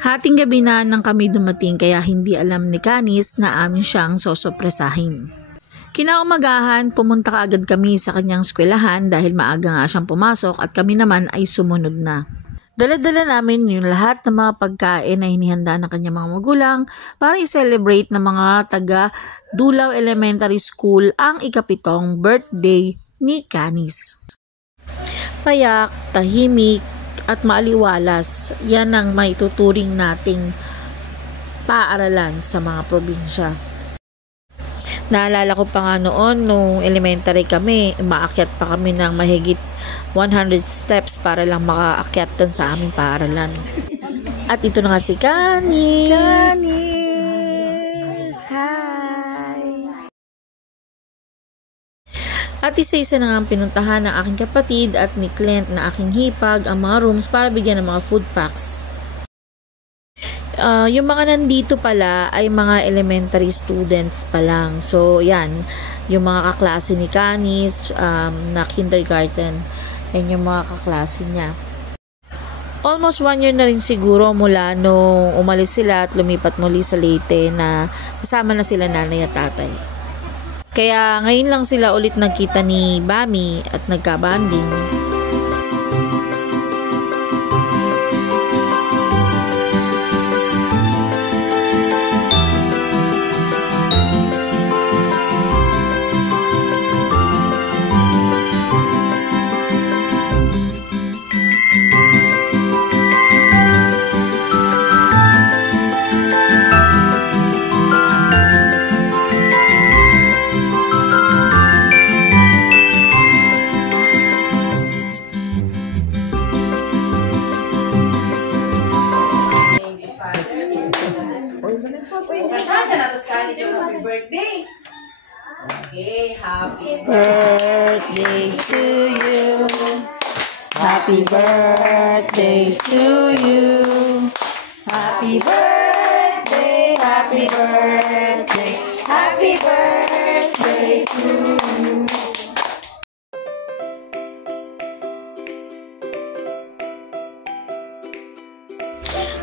Hating gabi na nang kami dumating kaya hindi alam ni Canis na amin siyang sosopresahin. Kinaumagahan, pumunta kaagad kami sa kanyang eskwelahan dahil maaga nga siyang pumasok at kami naman ay sumunod na. Dala-dala namin yung lahat ng mga pagkain na hinihanda ng kanyang mga magulang para i-celebrate ng mga taga Dulaw Elementary School ang ika-7 birthday ni Canis. Payak, tahimik at maaliwalas, yan ang maituturing nating paaralan sa mga probinsya. Naalala ko pa nga noon, nung elementary kami, umaakyat pa kami ng mahigit 100 steps para lang makaakyat sa aming paaralan. At ito na nga si Canis! Canis! Hi! At isa-isa na nga pinuntahan ng aking kapatid at ni Clint na aking hipag ang mga rooms para bigyan ng mga food packs. Yung mga nandito pala ay mga elementary students pa lang. So, yan. Yung mga kaklase ni Canis na kindergarten. Yan yung mga kaklase niya. Almost 1 year na rin siguro mula nung umalis sila at lumipat muli sa Leyte na kasama na sila nanay at tatay. Kaya ngayon lang sila ulit nagkita ni Bami at nagka-bonding. Happy birthday! Okay, happy Birthday to you. Happy birthday to you. Happy birthday, happy birthday, happy birthday to you.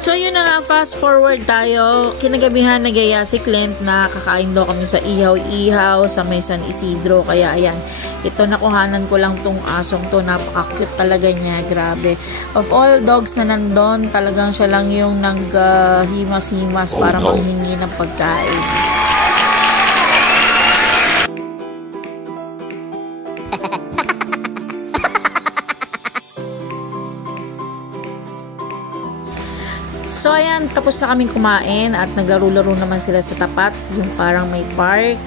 So yun na nga, fast forward tayo. Kinagabihan nagaya si Clint na kakain daw kami sa ihaw-ihaw sa may San Isidro. Kaya ayan, ito nakuhanan ko lang tong asong to. Napaka-cute talaga niya, grabe. Of all dogs na nandun, talagang siya lang yung naghimas-himas para manghingi ng pagkain. So ayan, tapos na kaming kumain at naglaro-laro naman sila sa tapat, yung parang may park.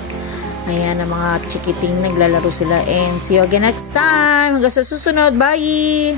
Ayan, ang mga chikiting naglalaro sila. And see you again next time. Hanggang sa susunod. Bye!